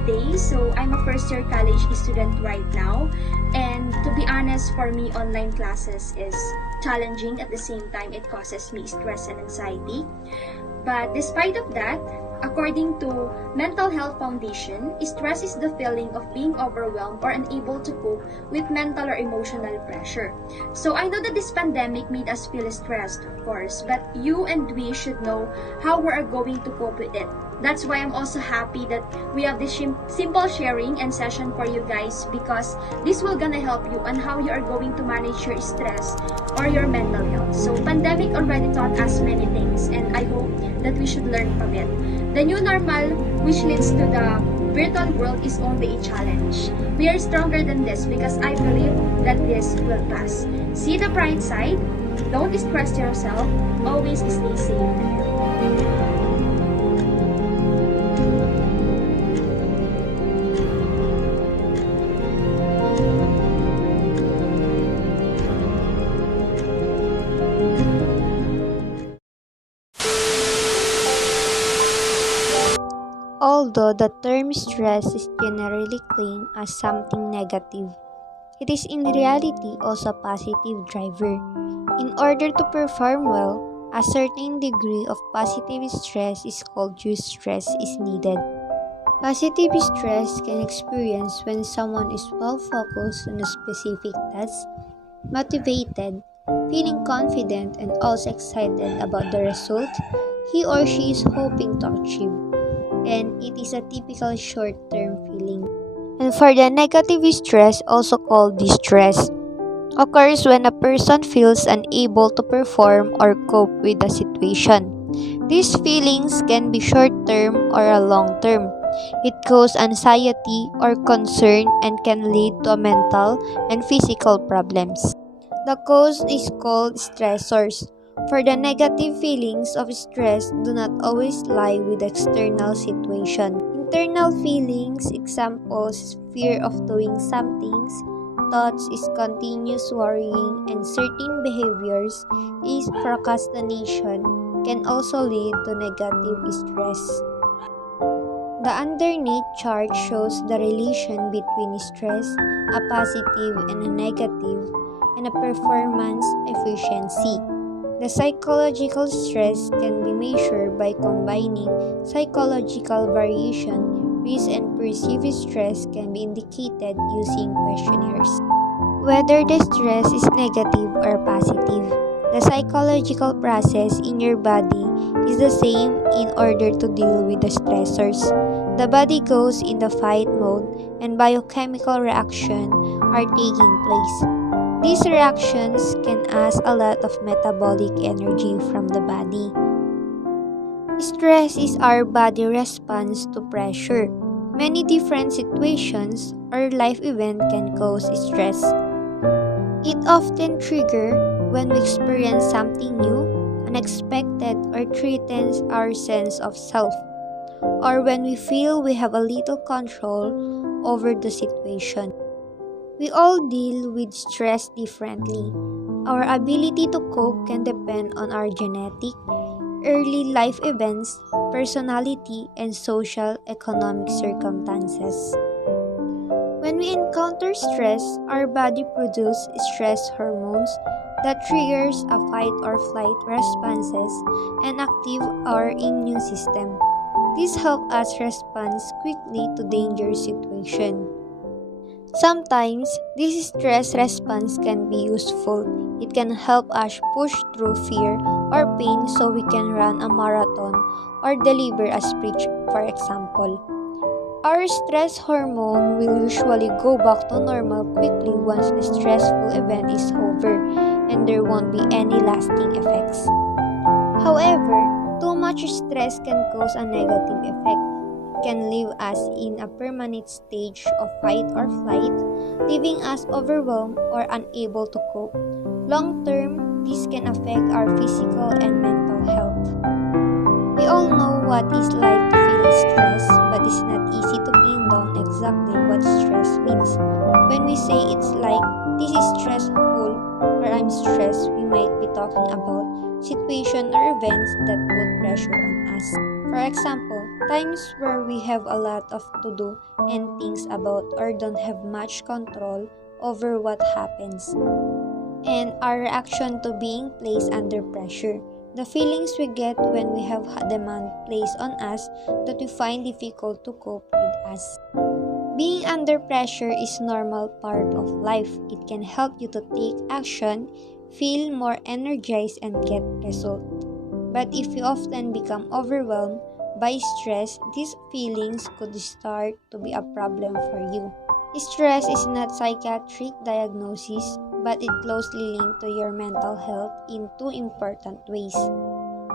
good day. So I'm a first year college student right now, and to be honest, for me online classes is challenging. At the same time, it causes me stress and anxiety. But despite of that, according to Mental Health Foundation, stress is the feeling of being overwhelmed or unable to cope with mental or emotional pressure. So I know that this pandemic made us feel stressed, of course, but you and we should know how we are going to cope with it. That's why I'm also happy that we have this simple sharing and session for you guys, because this will gonna help you on how you are going to manage your stress or your mental health. So pandemic already taught us many things, and I hope that we should learn from it. The new normal, which leads to the virtual world, is only a challenge. We are stronger than this because I believe that this will pass. See the bright side. Don't stress yourself. Always stay safe. Although the term stress is generally claimed as something negative, it is in reality also a positive driver. In order to perform well, a certain degree of positive stress is called eustress is needed. Positive stress can experience when someone is well focused on a specific task, motivated, feeling confident, and also excited about the result he or she is hoping to achieve, and it is a typical short-term feeling. And for the negative stress, also called distress, occurs when a person feels unable to perform or cope with the situation. These feelings can be short-term or a long-term. It causes anxiety or concern and can lead to mental and physical problems. The cause is called stressors. For the negative feelings of stress do not always lie with the external situation. Internal feelings, examples, fear of doing some things, thoughts is continuous worrying, and certain behaviors is procrastination can also lead to negative stress. The underneath chart shows the relation between stress, a positive and a negative, and a performance efficiency. The psychological stress can be measured by combining psychological variation. Risk and perceived stress can be indicated using questionnaires. Whether the stress is negative or positive, the psychological process in your body is the same in order to deal with the stressors. The body goes in the fight mode and biochemical reactions are taking place. These reactions can ask a lot of metabolic energy from the body. Stress is our body response to pressure. Many different situations or life events can cause stress. It often triggers when we experience something new, unexpected, or threatens our sense of self, or when we feel we have a little control over the situation. We all deal with stress differently. Our ability to cope can depend on our genetic, early life events, personality, and social economic circumstances. When we encounter stress, our body produces stress hormones that triggers a fight or flight responses and active our immune system. This helps us respond quickly to dangerous situations. Sometimes, this stress response can be useful. It can help us push through fear or pain so we can run a marathon or deliver a speech, for example. Our stress hormone will usually go back to normal quickly once the stressful event is over and there won't be any lasting effects. However, too much stress can cause a negative effect. It can leave us in a permanent stage of fight or flight, leaving us overwhelmed or unable to cope. Long term, this can affect our physical and mental health. We all know what it's like to feel stressed, but it's not easy to pin down exactly what stress means. When we say it's like, this is stressful or I'm stressed, we might be talking about situations or events that put pressure on us. For example, Times where we have a lot of to do and things about or don't have much control over what happens, and our reaction to being placed under pressure. The feelings we get when we have demand placed on us that we find difficult to cope with us. Being under pressure is normal part of life. It can help you to take action, feel more energized and get result. But if you often become overwhelmed by stress, these feelings could start to be a problem for you. Stress is not psychiatric diagnosis, but it closely linked to your mental health in two important ways.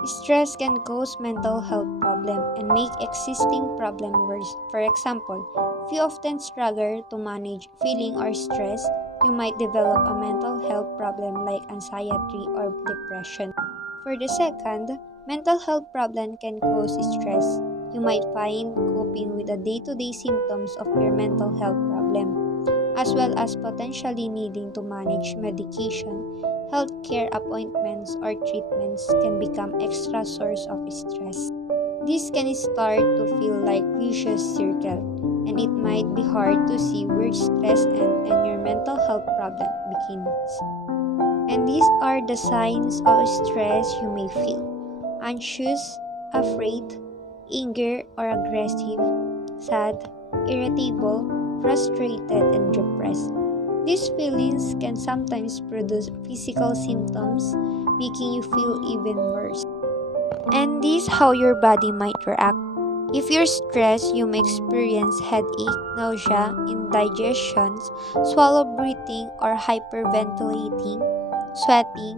Stress can cause mental health problem and make existing problem worse. For example, if you often struggle to manage feeling or stress, you might develop a mental health problem like anxiety or depression. For the second, mental health problem can cause stress. You might find coping with the day-to-day symptoms of your mental health problem, as well as potentially needing to manage medication. Healthcare appointments or treatments can become extra source of stress. This can start to feel like vicious circle, and it might be hard to see where stress ends and your mental health problem begins. And these are the signs of stress you may feel: anxious, afraid, anger or aggressive, sad, irritable, frustrated, and depressed. These feelings can sometimes produce physical symptoms, making you feel even worse. And this how your body might react. If you're stressed, you may experience headache, nausea, indigestion, swallow breathing or hyperventilating, sweating,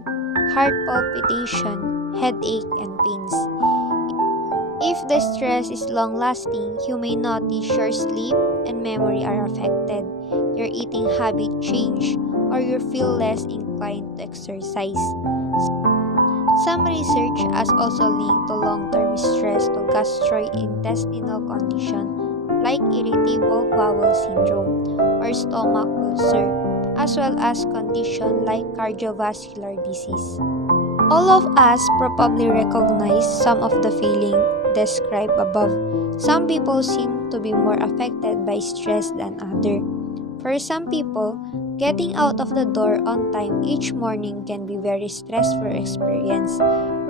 heart palpitation, headache, and pains. If the stress is long-lasting, you may notice your sleep and memory are affected, your eating habit change, or you feel less inclined to exercise. Some research has also linked to long-term stress to gastrointestinal condition like irritable bowel syndrome or stomach ulcer, as well as condition like cardiovascular disease. All of us probably recognize some of the feeling described above. Some people seem to be more affected by stress than others. For some people, getting out of the door on time each morning can be very stressful experience,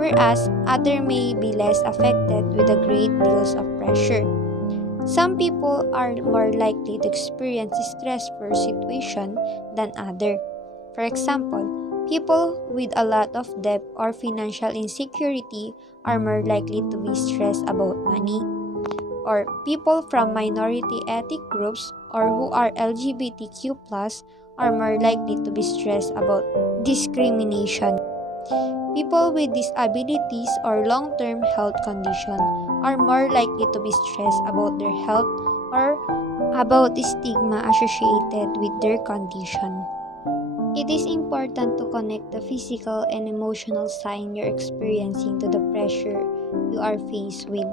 whereas others may be less affected with a great deals of pressure. Some people are more likely to experience stressful situation than others. For example, people with a lot of debt or financial insecurity are more likely to be stressed about money, or people from minority ethnic groups or who are LGBTQ+ are more likely to be stressed about discrimination. People with disabilities or long-term health condition are more likely to be stressed about their health or about stigma associated with their condition. It is important to connect the physical and emotional sign you're experiencing to the pressure you are faced with.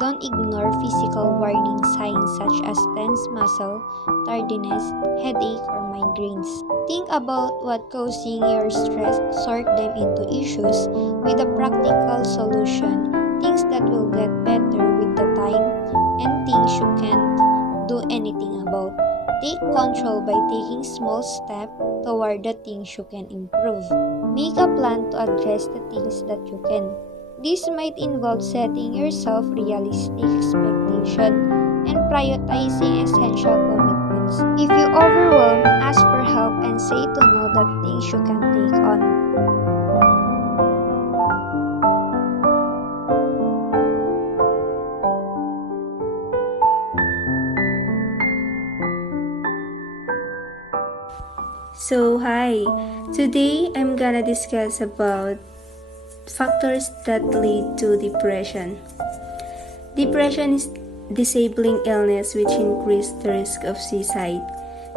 Don't ignore physical warning signs such as tense muscle, tardiness, headache, or migraines. Think about what causing your stress, sort them into issues with a practical solution, things that will get better with the time, and things you can't do anything about. Take control by taking small steps toward the things you can improve. Make a plan to address the things that you can. This might involve setting yourself realistic expectations and prioritizing essential commitments. If you overwhelm, ask for help and say to no that things you can take on. So hi, today I'm gonna discuss about factors that lead to depression. Depression is disabling illness which increases the risk of suicide.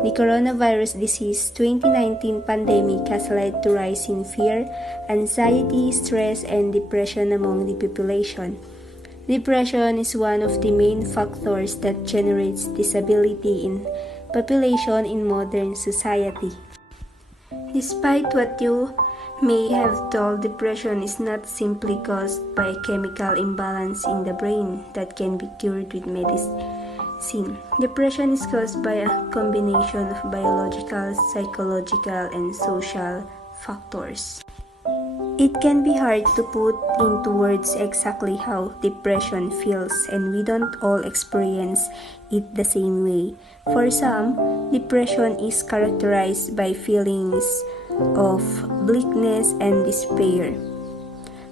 The coronavirus disease 2019 pandemic has led to rise in fear, anxiety, stress, and depression among the population. Depression is one of the main factors that generates disability in population in modern society. Despite what you may have told depression is not simply caused by a chemical imbalance in the brain that can be cured with medicine. Depression is caused by a combination of biological, psychological, and social factors. It can be hard to put into words exactly how depression feels, and we don't all experience it the same way. For some, depression is characterized by feelings of bleakness and despair.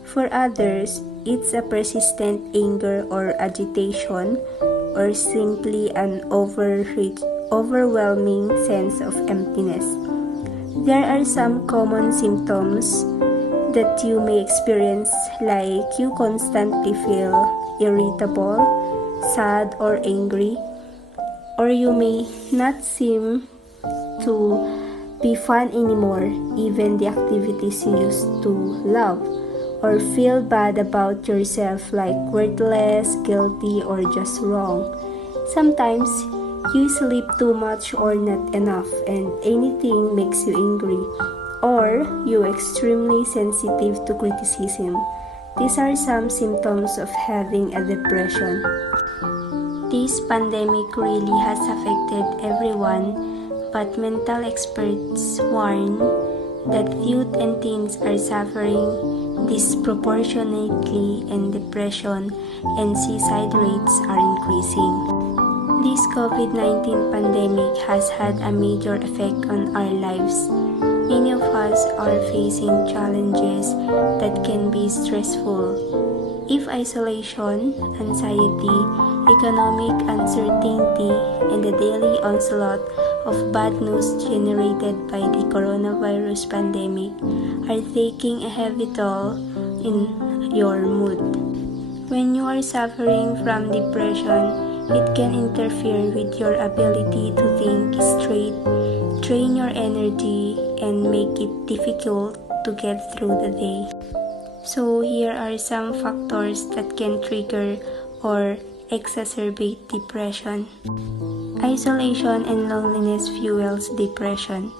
For others, it's a persistent anger or agitation, or simply an overwhelming sense of emptiness. There are some common symptoms that you may experience, like you constantly feel irritable, sad, or angry, or you may not seem to be fun anymore, even the activities you used to love, or feel bad about yourself, like worthless, guilty, or just wrong. Sometimes you sleep too much or not enough, and anything makes you angry, or you're extremely sensitive to criticism. These are some symptoms of having a depression. This pandemic really has affected everyone, but mental experts warn that youth and teens are suffering disproportionately, and depression and suicide rates are increasing. This COVID-19 pandemic has had a major effect on our lives. Many of us are facing challenges that can be stressful. If isolation, anxiety, economic uncertainty, and the daily onslaught of bad news generated by the coronavirus pandemic are taking a heavy toll in your mood. When you are suffering from depression, it can interfere with your ability to think straight, drain your energy, and make it difficult to get through the day. So here are some factors that can trigger or exacerbate depression. Isolation and loneliness fuels depression.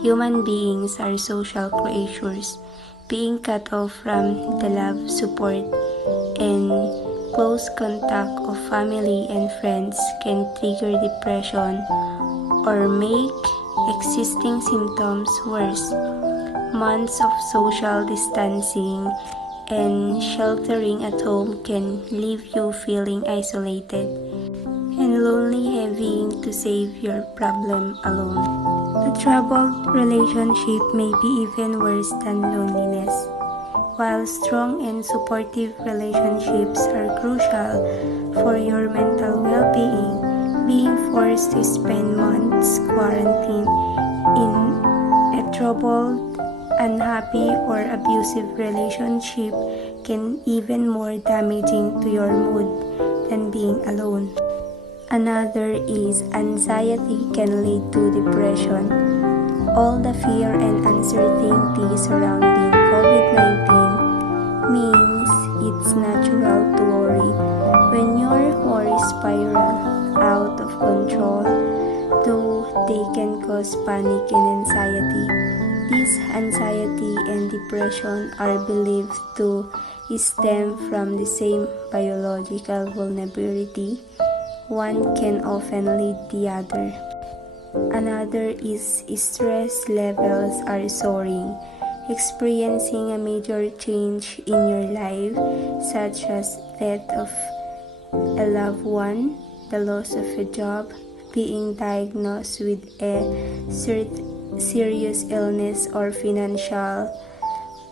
Human beings are social creatures. Being cut off from the love, support, and close contact of family and friends can trigger depression or make existing symptoms worse. Months of social distancing and sheltering at home can leave you feeling isolated and lonely, having to save your problem alone. A troubled relationship may be even worse than loneliness. While strong and supportive relationships are crucial for your mental well-being, being forced to spend months quarantined in a troubled, unhappy, or abusive relationship can be even more damaging to your mood than being alone. Another is anxiety can lead to depression. All the fear and uncertainty surrounding COVID-19 means it's natural to worry. When your worries spiral out of control, though they can cause panic and anxiety. This anxiety and depression are believed to stem from the same biological vulnerability. One can often lead the other. Another is stress levels are soaring. Experiencing a major change in your life, such as death of a loved one, the loss of a job, being diagnosed with a serious illness, or financial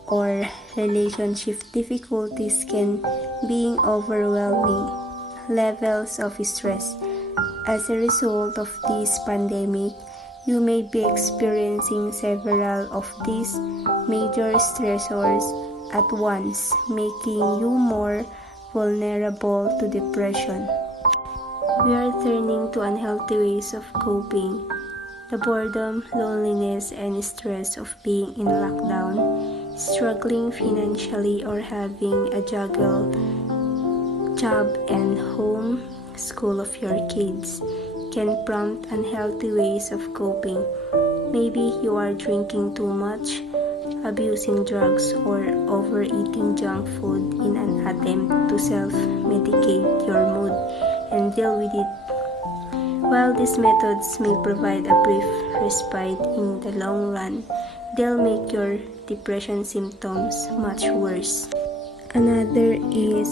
or relationship difficulties can be overwhelming levels of stress. As a result of this pandemic, you may be experiencing several of these major stressors at once, making you more vulnerable to depression. We are turning to unhealthy ways of coping. The boredom, loneliness, and stress of being in lockdown, struggling financially, or having a juggle job and home school of your kids can prompt unhealthy ways of coping. Maybe you are drinking too much, abusing drugs, or overeating junk food in an attempt to self-medicate your mood and deal with it. While these methods may provide a brief respite in the long run, they'll make your depression symptoms much worse. Another is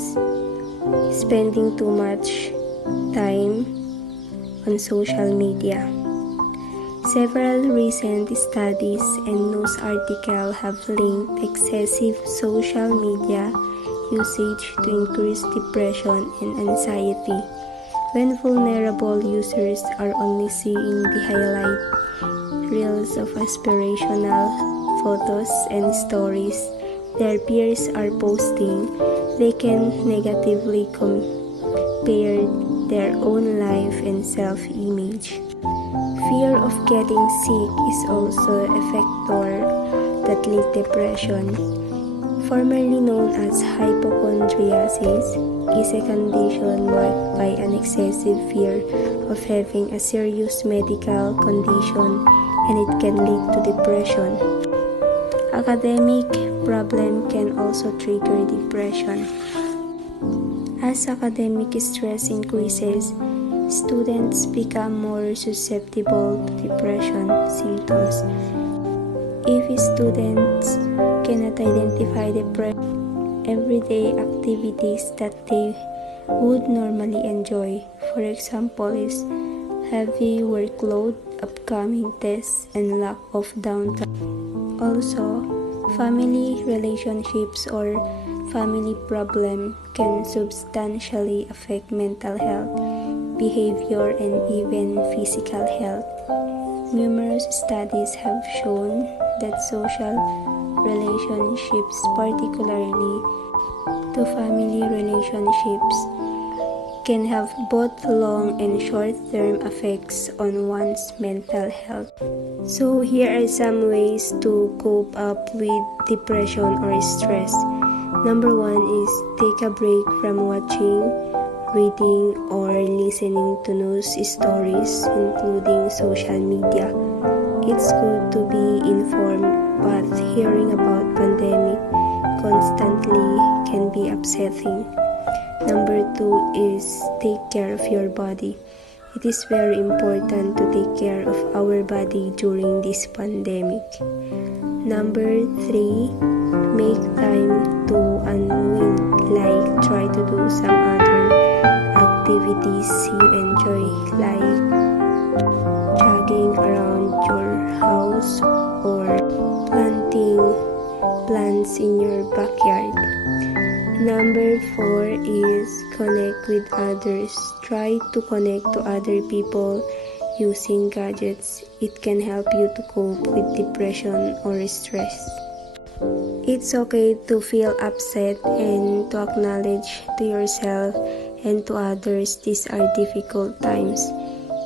spending too much time on social media. Several recent studies and news articles have linked excessive social media usage to increase depression and anxiety. When vulnerable users are only seeing the highlight reels of aspirational photos and stories their peers are posting, they can negatively compare their own life and self-image. Fear of getting sick is also a factor that leads depression. Formerly known as hypochondriasis, is a condition marked by an excessive fear of having a serious medical condition, and it can lead to depression. Academic problem can also trigger depression. As academic stress increases, students become more susceptible to depression symptoms. If students cannot identify depression, everyday activities that they would normally enjoy, for example, is heavy workload, upcoming tests, and lack of downtime. Also, family relationships or family problem can substantially affect mental health, behavior, and even physical health. Numerous studies have shown that social relationships, particularly to family relationships, can have both long and short-term effects on one's mental health. So here are some ways to cope up with depression or stress. Number 1 is take a break from watching, reading, or listening to news stories, including social media. It's good to be informed, but hearing about pandemic constantly can be upsetting. Number 2 is take care of your body. It is very important to take care of our body during this pandemic. Number 3, make time to unwind, like try to do some other activities you enjoy, like jogging around your house or planting plants in your backyard. Number 4 is connect with others. Try to connect to other people using gadgets. It can help you to cope with depression or stress. It's okay to feel upset and to acknowledge to yourself and to others these are difficult times.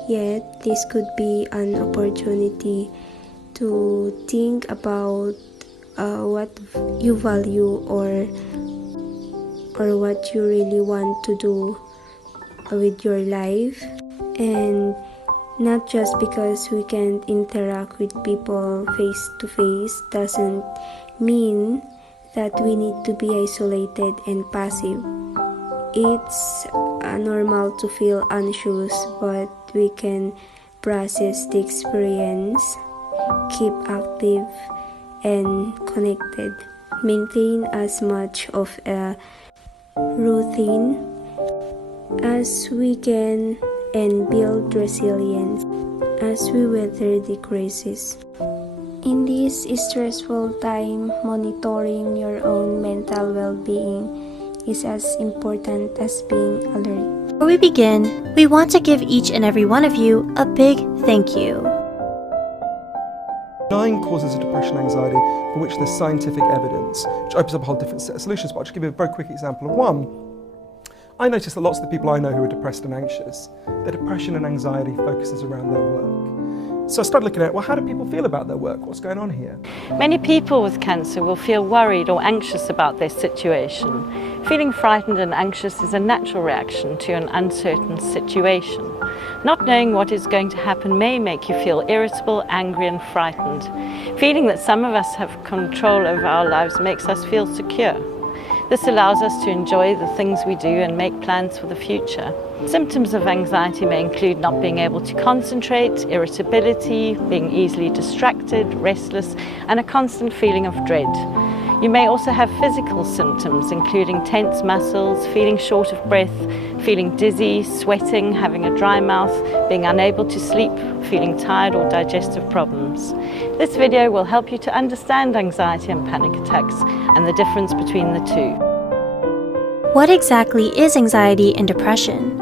Yet, this could be an opportunity to think about what you value or what you really want to do with your life, and not just because we can't interact with people face to face doesn't mean that we need to be isolated and passive. It's normal to feel anxious, but we can process the experience, keep active and connected, maintain as much of a routine as we can, and build resilience as we weather the crisis. In this stressful time, monitoring your own mental well-being is as important as being alert. Before we begin, we want to give each and every one of you a big thank you. 9 causes of depression and anxiety for which there's scientific evidence, which opens up a whole different set of solutions, but I'll just give you a very quick example of one. I noticed that lots of the people I know who are depressed and anxious, their depression and anxiety focuses around their work. So I started looking at, well, how do people feel about their work? What's going on here? Many people with cancer will feel worried or anxious about their situation. Feeling frightened and anxious is a natural reaction to an uncertain situation. Not knowing what is going to happen may make you feel irritable, angry and frightened. Feeling that some of us have control over our lives makes us feel secure. This allows us to enjoy the things we do and make plans for the future. Symptoms of anxiety may include not being able to concentrate, irritability, being easily distracted, restless, and a constant feeling of dread. You may also have physical symptoms, including tense muscles, feeling short of breath, feeling dizzy, sweating, having a dry mouth, being unable to sleep, feeling tired or digestive problems. This video will help you to understand anxiety and panic attacks and the difference between the two. What exactly is anxiety and depression?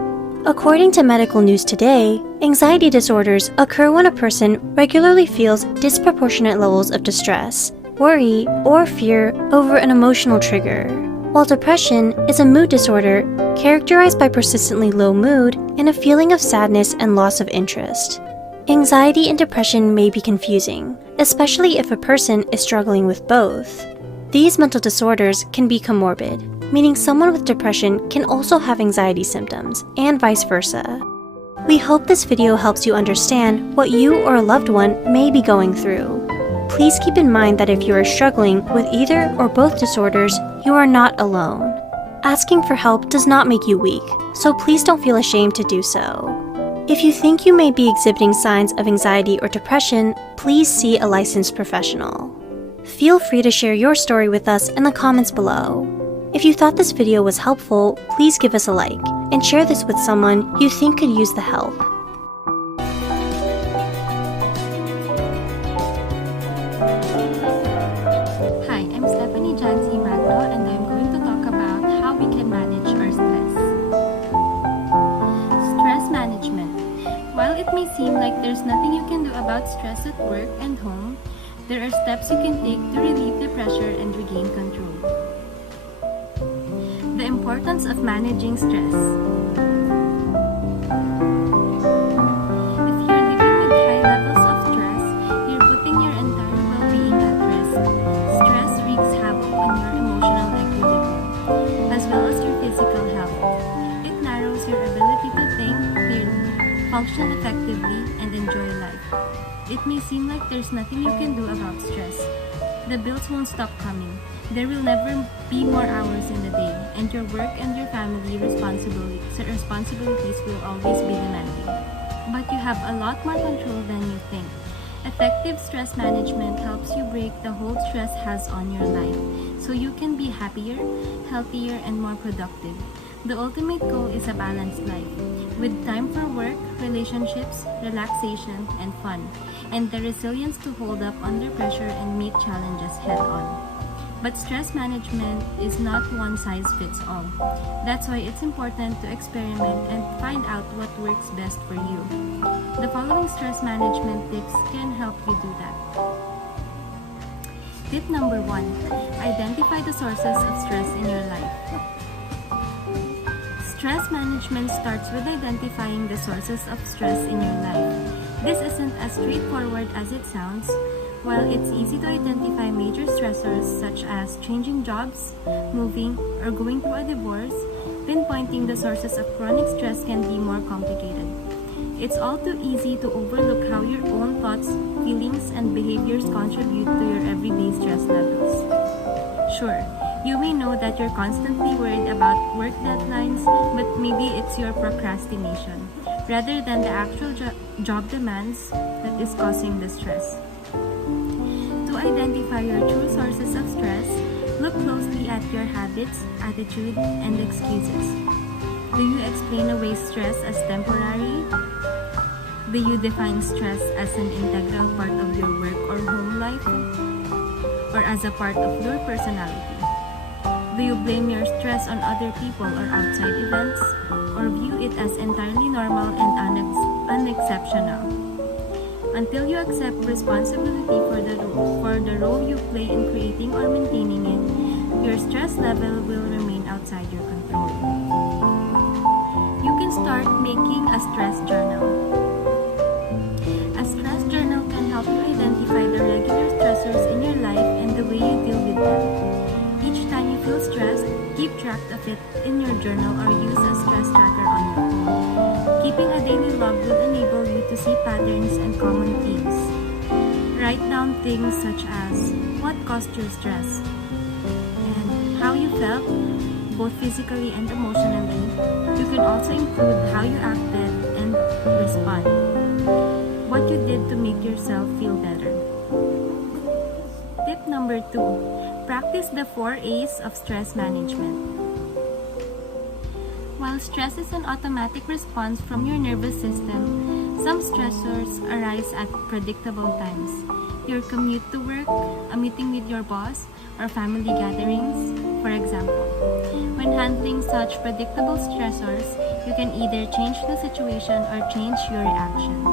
According to Medical News Today, anxiety disorders occur when a person regularly feels disproportionate levels of distress, worry, or fear over an emotional trigger, while depression is a mood disorder characterized by persistently low mood and a feeling of sadness and loss of interest. Anxiety and depression may be confusing, especially if a person is struggling with both. These mental disorders can be comorbid, meaning someone with depression can also have anxiety symptoms, and vice versa. We hope this video helps you understand what you or a loved one may be going through. Please keep in mind that if you are struggling with either or both disorders, you are not alone. Asking for help does not make you weak, so please don't feel ashamed to do so. If you think you may be exhibiting signs of anxiety or depression, please see a licensed professional. Feel free to share your story with us in the comments below. If you thought this video was helpful, please give us a like and share this with someone you think could use the help. Hi, I'm Stephanie Jancy Magno and I'm going to talk about how we can manage our stress. Stress management. While it may seem like there's nothing you can do about stress at work and home, there are steps you can take to relieve the pressure and regain control. The importance of managing stress. If you're living with high levels of stress, you're putting your entire well-being at risk. Stress wreaks havoc on your emotional equilibrium, as well as your physical health. It narrows your ability to think clearly, function effectively, and enjoy life. It may seem like there's nothing you can do about stress. The bills won't stop coming. There will never be more hours in the day, and your work and your family responsibilities will always be demanding. But you have a lot more control than you think. Effective stress management helps you break the hold stress has on your life, so you can be happier, healthier, and more productive. The ultimate goal is a balanced life, with time for work, relationships, relaxation, and fun, and the resilience to hold up under pressure and meet challenges head-on. But stress management is not one size fits all. That's why it's important to experiment and find out what works best for you. The following stress management tips can help you do that. Tip number 1. Identify the sources of stress in your life. Stress management starts with identifying the sources of stress in your life. This isn't as straightforward as it sounds. While it's easy to identify major stressors such as changing jobs, moving, or going through a divorce, pinpointing the sources of chronic stress can be more complicated. It's all too easy to overlook how your own thoughts, feelings, and behaviors contribute to your everyday stress levels. Sure, you may know that you're constantly worried about work deadlines, but maybe it's your procrastination, rather than the actual job demands that is causing the stress. To identify your true sources of stress, look closely at your habits, attitude, and excuses. Do you explain away stress as temporary? Do you define stress as an integral part of your work or home life? Or as a part of your personality? Do you blame your stress on other people or outside events? Or view it as entirely normal and unexceptional? Until you accept responsibility for the role you play in creating or maintaining it, your stress level will remain outside your control. You can start making a stress journal. A stress journal or use a stress tracker on your phone. Keeping a daily log will enable you to see patterns and common themes. Write down things such as what caused your stress and how you felt, both physically and emotionally. You can also include how you acted and respond, what you did to make yourself feel better. Tip number 2. Practice the 4 A's of stress management. While stress is an automatic response from your nervous system, some stressors arise at predictable times. Your commute to work, a meeting with your boss, or family gatherings, for example. When handling such predictable stressors, you can either change the situation or change your reaction.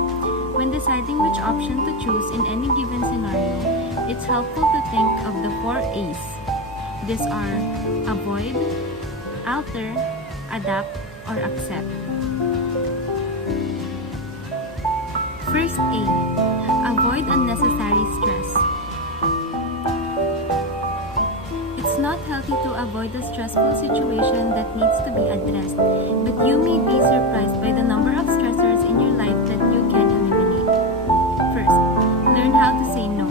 When deciding which option to choose in any given scenario, it's helpful to think of the 4 A's. These are avoid, alter, adapt, or accept. First A. Avoid unnecessary stress. It's not healthy to avoid a stressful situation that needs to be addressed, but you may be surprised by the number of stressors in your life that you can eliminate. First, learn how to say no.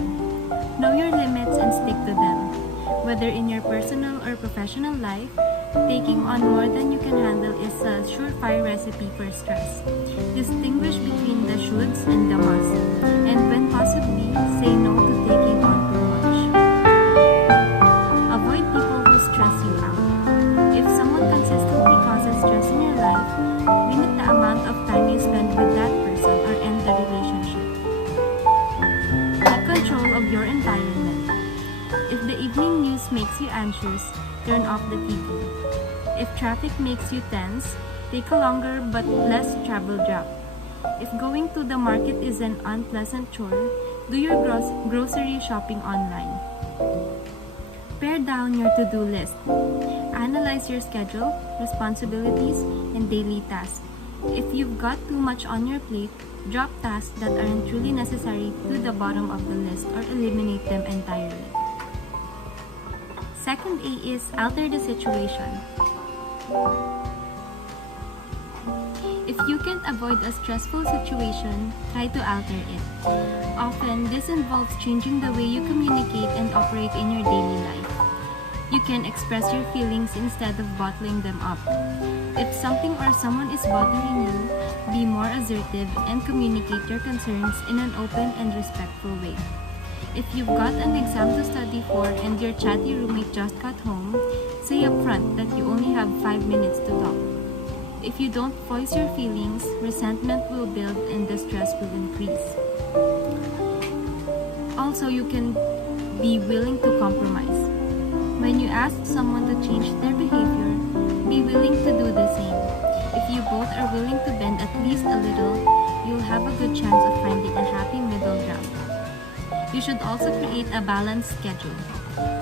Know your limits and stick to them. Whether in your personal or professional life, taking on more than you can handle is a surefire recipe for stress. Distinguish between the shoulds and the musts, and when possibly, say no to taking on too much. Avoid people who stress you out. If someone consistently causes stress in your life, limit the amount of time you spend with that person or end the relationship. Take control of your environment. If the evening news makes you anxious, turn off the TV. If traffic makes you tense, take a longer but less traveled route. If going to the market is an unpleasant chore, do your grocery shopping online. Pare down your to-do list. Analyze your schedule, responsibilities, and daily tasks. If you've got too much on your plate, drop tasks that aren't truly necessary to the bottom of the list or eliminate them entirely. Second A is alter the situation. If you can't avoid a stressful situation, try to alter it. Often, this involves changing the way you communicate and operate in your daily life. You can express your feelings instead of bottling them up. If something or someone is bothering you, be more assertive and communicate your concerns in an open and respectful way. If you've got an exam to study for and your chatty roommate just got home, say upfront that you only have 5 minutes to talk. If you don't voice your feelings, resentment will build and the stress will increase. Also, you can be willing to compromise. When you ask someone to change their behavior, be willing to do the same. If you both are willing to bend at least a little, you'll have a good chance of finding a happy middle ground. You should also create a balanced schedule.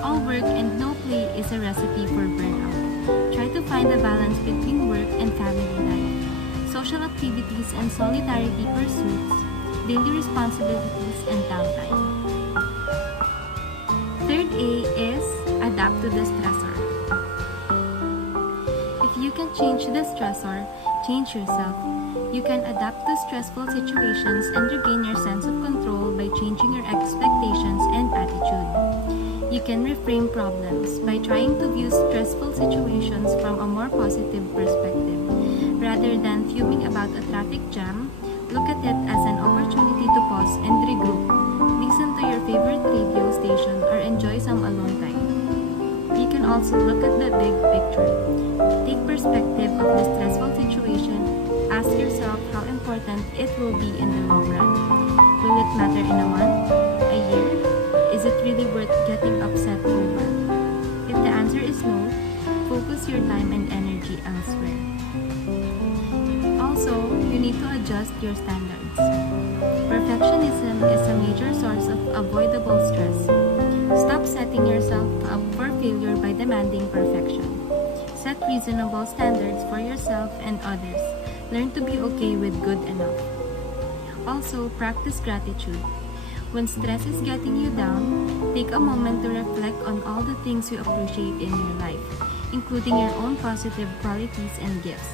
All work and no play is a recipe for burnout. Try to find a balance between work and family life, social activities and solidarity pursuits, daily responsibilities, and downtime. Third A is adapt to the stressor. If you can change the stressor, change yourself. You can adapt to stressful situations and regain your sense of control by changing your expectations and attitude. You can reframe problems by trying to view stressful situations from a more positive perspective. Rather than fuming about a traffic jam, look at it as an opportunity to pause and regroup. Listen to your favorite radio station or enjoy some alone time. You can also look at the big picture. Take perspective of the stressful situation. Ask yourself how important it will be in the long run. Will it matter in a month? A year? Is it really worth getting upset over? If the answer is no, focus your time and energy elsewhere. Also, you need to adjust your standards. Perfectionism is a major source of avoidable stress. Stop setting yourself up for failure by demanding perfection. Set reasonable standards for yourself and others. Learn to be okay with good enough. Also, practice gratitude. When stress is getting you down, take a moment to reflect on all the things you appreciate in your life. including your own positive qualities and gifts.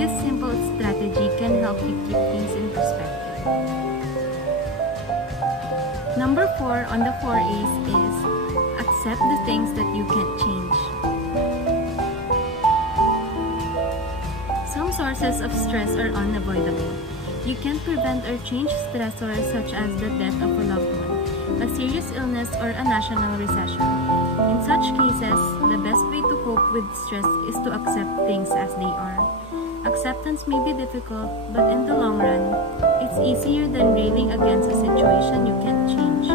This simple strategy can help you keep things in perspective. Number 4 on the 4 A's is accept the things that you can't change. Some sources of stress are unavoidable. You can't prevent or change stressors such as the death of a loved one, a serious illness, or a national recession. In such cases, the best way to cope with stress is to accept things as they are. Acceptance may be difficult, but in the long run, it's easier than railing against a situation you can't change.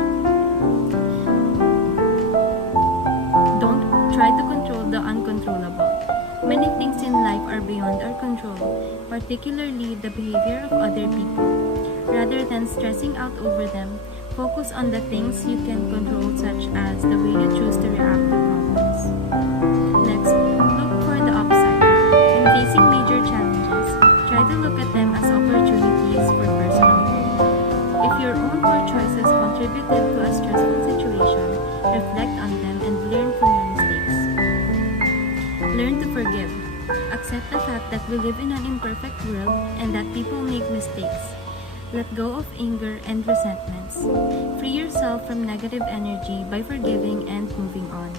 Don't try to control the uncontrollable. Many things in life are beyond our control, particularly the behavior of other people. Rather than stressing out over them, focus on the things you can control, such as the way you choose to react to problems. Next, look for the upside. When facing major challenges, try to look at them as opportunities for personal growth. If your own poor choices contributed to a stressful situation, reflect on them and learn from your mistakes. Learn to forgive. Accept the fact that we live in an imperfect world and that people make mistakes. Let go of anger and resentments. Free yourself from negative energy by forgiving and moving on.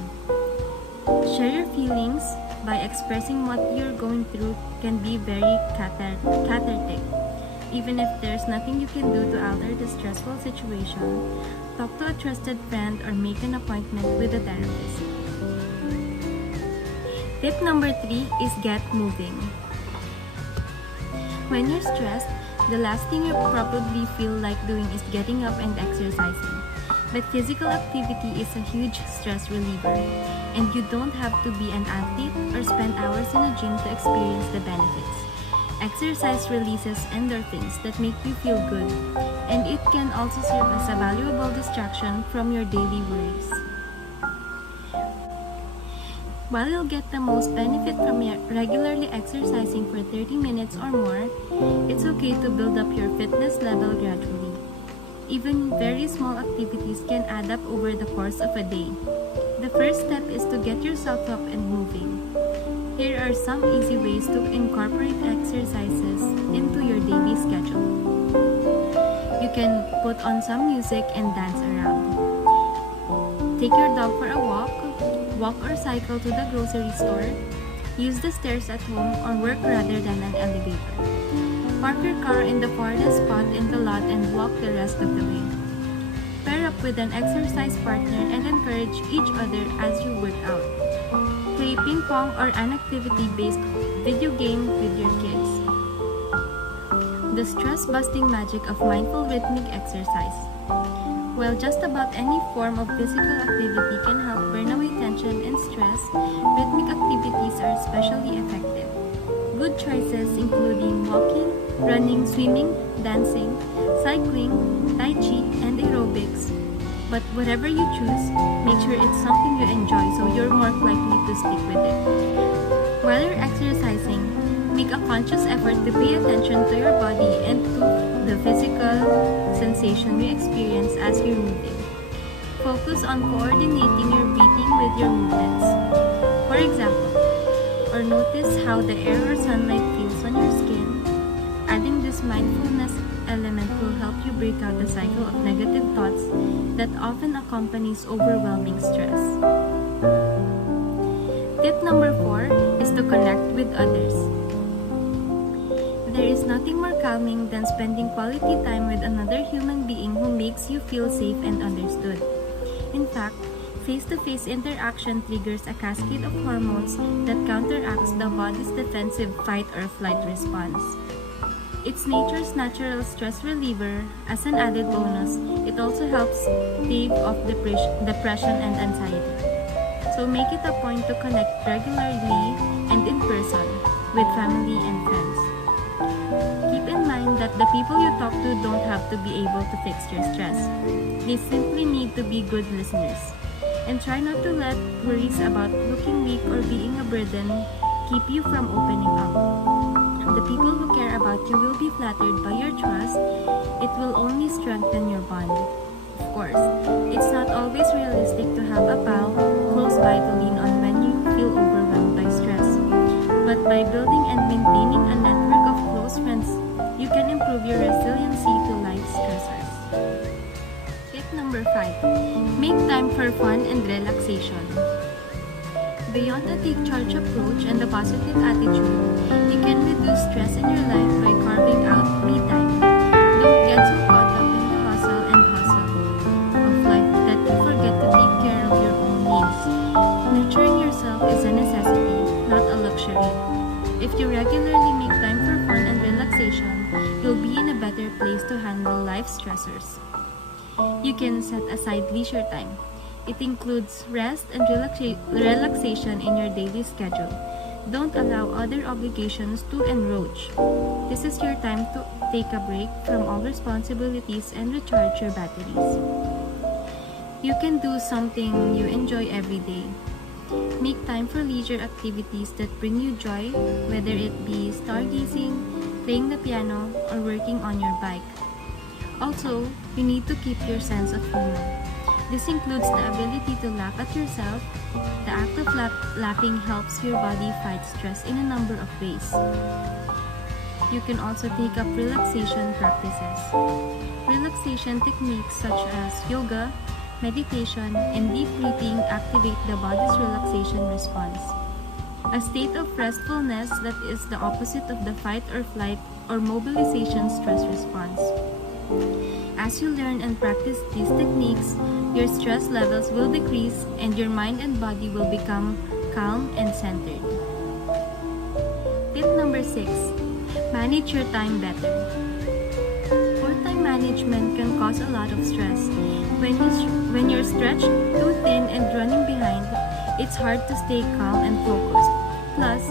Share your feelings. By expressing what you're going through can be very cathartic. Even if there's nothing you can do to alter the stressful situation, talk to a trusted friend or make an appointment with a therapist. Tip number 3 is get moving. When you're stressed, the last thing you probably feel like doing is getting up and exercising. But physical activity is a huge stress reliever, and you don't have to be an athlete or spend hours in a gym to experience the benefits. Exercise releases endorphins that make you feel good, and it can also serve as a valuable distraction from your daily worries. While you'll get the most benefit from regularly exercising for 30 minutes or more, it's okay to build up your fitness level gradually. Even very small activities can add up over the course of a day. The first step is to get yourself up and moving. Here are some easy ways to incorporate exercises into your daily schedule. You can put on some music and dance around. Take your dog for a walk or cycle to the grocery store. Use the stairs at home or work rather than an elevator. Park your car in the farthest spot in the lot and walk the rest of the way. Pair up with an exercise partner and encourage each other as you work out. Play ping pong or an activity-based video game with your kids. The stress-busting magic of mindful rhythmic exercise. While just about any form of physical activity can help burn away tension and stress, rhythmic activities are especially effective. Good choices including walking, running, swimming, dancing, cycling, tai chi, and aerobics. But whatever you choose, make sure it's something you enjoy so you're more likely to stick with it. While you're exercising, make a conscious effort to pay attention to your body and to the physical sensation you experience as you're moving. Focus on coordinating your breathing with your movements. For example, or notice how the air or sunlight feels on your skin. Adding this mindfulness element will help you break out the cycle of negative thoughts that often accompanies overwhelming stress. Tip number 4 is to connect with others. There is nothing more calming than spending quality time with another human being who makes you feel safe and understood. In fact, face-to-face interaction triggers a cascade of hormones that counteracts the body's defensive fight or flight response. It's nature's natural stress reliever. As an added bonus, it also helps stave off depression and anxiety. So make it a point to connect regularly and in person with family and friends. Keep in mind that the people you talk to don't have to be able to fix your stress. They simply need to be good listeners. And try not to let worries about looking weak or being a burden keep you from opening up. The people who care about you will be flattered by your trust. It will only strengthen your bond. Of course, it's not always realistic to have a pal close by to lean on when you feel overwhelmed by but by building and maintaining a network of close friends, you can improve your resiliency to life's stressors. Tip number 5. Make time for fun and relaxation. Beyond a take charge approach and a positive attitude, you can reduce stress in your life by carving out me time. Don't get so caught up in the hustle and bustle of life that you forget to take care of your own needs. Nurturing yourself is a necessity, not a luxury. If you regularly make time for fun and relaxation, you'll be in a better place to handle life's stressors. You can set aside leisure time. It includes rest and relaxation in your daily schedule. Don't allow other obligations to encroach. This is your time to take a break from all responsibilities and recharge your batteries. You can do something you enjoy every day. Make time for leisure activities that bring you joy, whether it be stargazing, playing the piano, or working on your bike. Also, you need to keep your sense of humor. This includes the ability to laugh at yourself. The act of laughing helps your body fight stress in a number of ways. You can also take up relaxation practices. Relaxation techniques such as yoga, meditation, and deep breathing activate the body's relaxation response, a state of restfulness that is the opposite of the fight or flight or mobilization stress response. As you learn and practice these techniques, your stress levels will decrease and your mind and body will become calm and centered. Tip number 6. Manage your time better. Poor time management can cause a lot of stress. When you're stretched too thin and running behind, it's hard to stay calm and focused. Plus,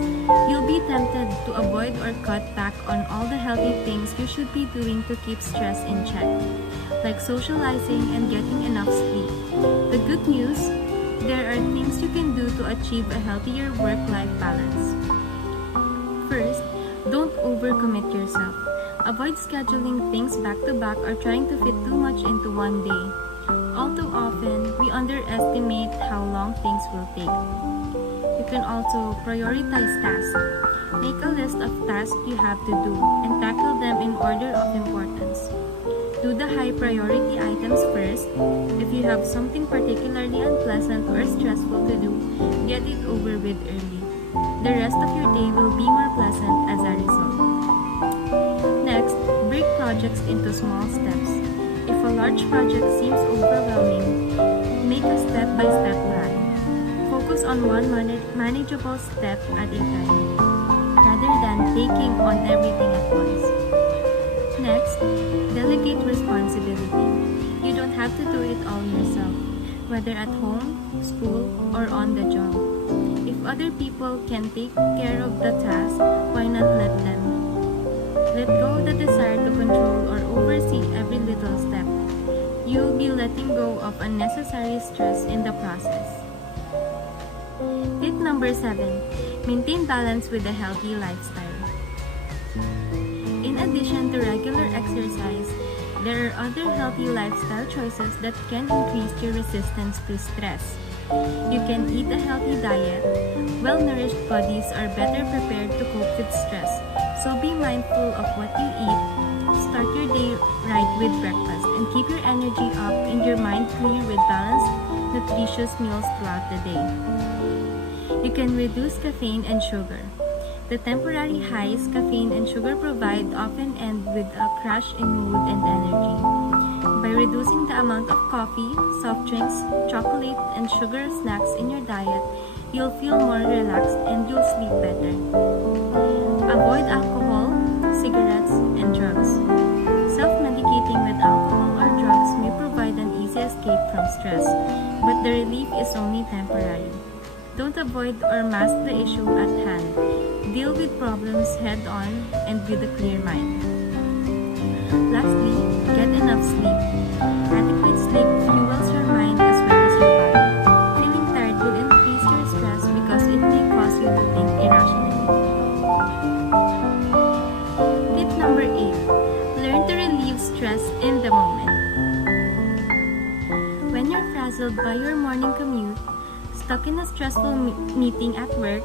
you'll be tempted to avoid or cut back on all the healthy things you should be doing to keep stress in check, like socializing and getting enough sleep. The good news, there are things you can do to achieve a healthier work-life balance. First, don't overcommit yourself. Avoid scheduling things back-to-back or trying to fit too much into one day. All too often, we underestimate how long things will take. You can also prioritize tasks. Make a list of tasks you have to do and tackle them in order of importance. Do the high priority items first. If you have something particularly unpleasant or stressful to do, get it over with early. The rest of your day will be more pleasant as a result. Next, break projects into small steps. If a large project seems overwhelming, make a step-by-step plan. Focus on one manageable step at a time, rather than taking on everything at once. Next, delegate responsibility. You don't have to do it all yourself, whether at home, school, or on the job. If other people can take care of the task, why not let them? Let go of the desire to control or oversee every little step. You'll be letting go of unnecessary stress in the process. Tip number 7. Maintain balance with a healthy lifestyle. In addition to regular exercise, there are other healthy lifestyle choices that can increase your resistance to stress. You can eat a healthy diet. Well-nourished bodies are better prepared to cope with stress, so be mindful of what you eat. Start your day right with breakfast and keep your energy up and your mind clear with balanced, nutritious meals throughout the day. You can reduce caffeine and sugar. The temporary highs caffeine and sugar provide often end with a crash in mood and energy. By reducing the amount of coffee, soft drinks, chocolate, and sugar snacks in your diet, you'll feel more relaxed and you'll sleep better. Avoid alcohol, cigarettes, and drugs. Self-medicating with alcohol or drugs may provide an easy escape from stress, but the relief is only temporary. Don't avoid or mask the issue at hand. Deal with problems head-on and with a clear mind. Lastly, get enough sleep. Adequate sleep fuels your mind as well as your body. Feeling tired will increase your stress because it may cause you to think irrationally. Tip number 8. Learn to relieve stress in the moment. When you're frazzled by your morning commute, stuck in a stressful meeting at work,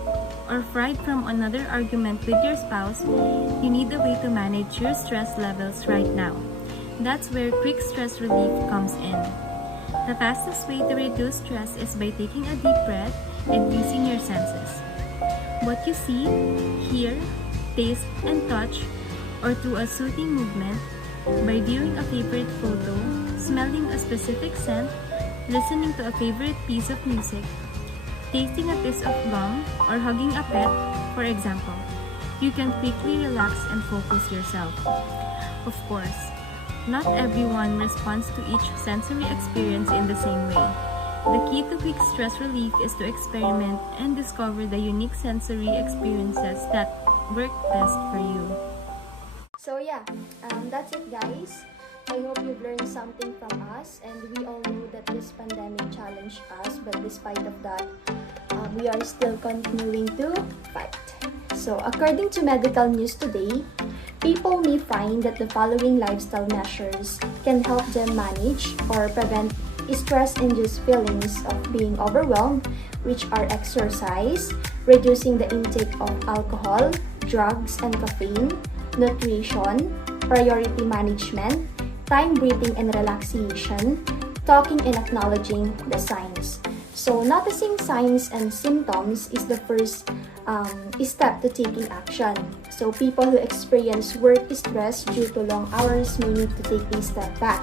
or fright from another argument with your spouse, you need a way to manage your stress levels right now. That's where quick stress relief comes in. The fastest way to reduce stress is by taking a deep breath and using your senses. What you see, hear, taste, and touch, or through a soothing movement, by viewing a favorite photo, smelling a specific scent, listening to a favorite piece of music, tasting a piece of gum, or hugging a pet, for example, you can quickly relax and focus yourself. Of course, not everyone responds to each sensory experience in the same way. The key to quick stress relief is to experiment and discover the unique sensory experiences that work best for you. So yeah, that's it guys. I hope you've learned something from us, and we all know that this pandemic challenged us, but despite of that, we are still continuing to fight. So according to medical news today, people may find that the following lifestyle measures can help them manage or prevent stress-induced feelings of being overwhelmed, which are exercise, reducing the intake of alcohol, drugs and caffeine, nutrition, priority management, time breathing and relaxation, talking and acknowledging the signs. So noticing signs and symptoms is the first step to taking action. So people who experience work stress due to long hours may need to take a step back.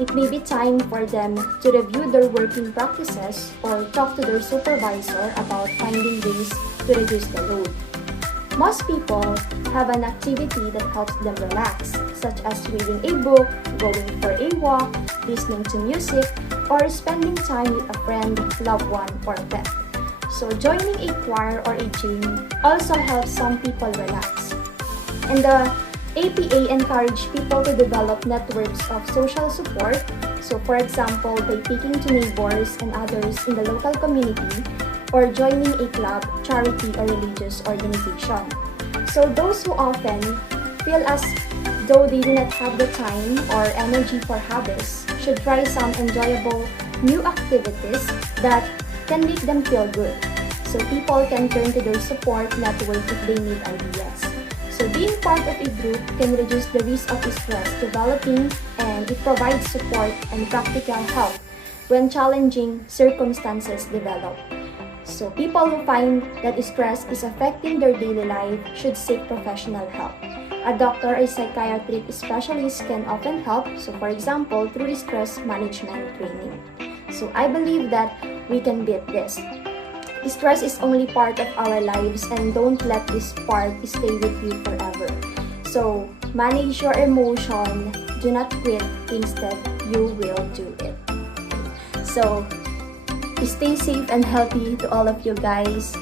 It may be time for them to review their working practices or talk to their supervisor about finding ways to reduce the load. Most people have an activity that helps them relax, such as reading a book, going for a walk, listening to music, or spending time with a friend, loved one, or pet. So joining a choir or a gym also helps some people relax. And the APA encourages people to develop networks of social support. So for example, by speaking to neighbors and others in the local community, or joining a club, charity, or religious organization. So those who often feel as though they do not have the time or energy for hobbies should try some enjoyable new activities that can make them feel good. So people can turn to their support network if they need ideas. So being part of a group can reduce the risk of stress developing, and it provides support and practical help when challenging circumstances develop. So people who find that stress is affecting their daily life should seek professional help. A doctor or psychiatric specialist can often help, so for example, through stress management training. So I believe that we can beat this. Stress is only part of our lives, and don't let this part stay with you forever. So manage your emotion, do not quit, instead you will do it. So stay safe and healthy to all of you guys.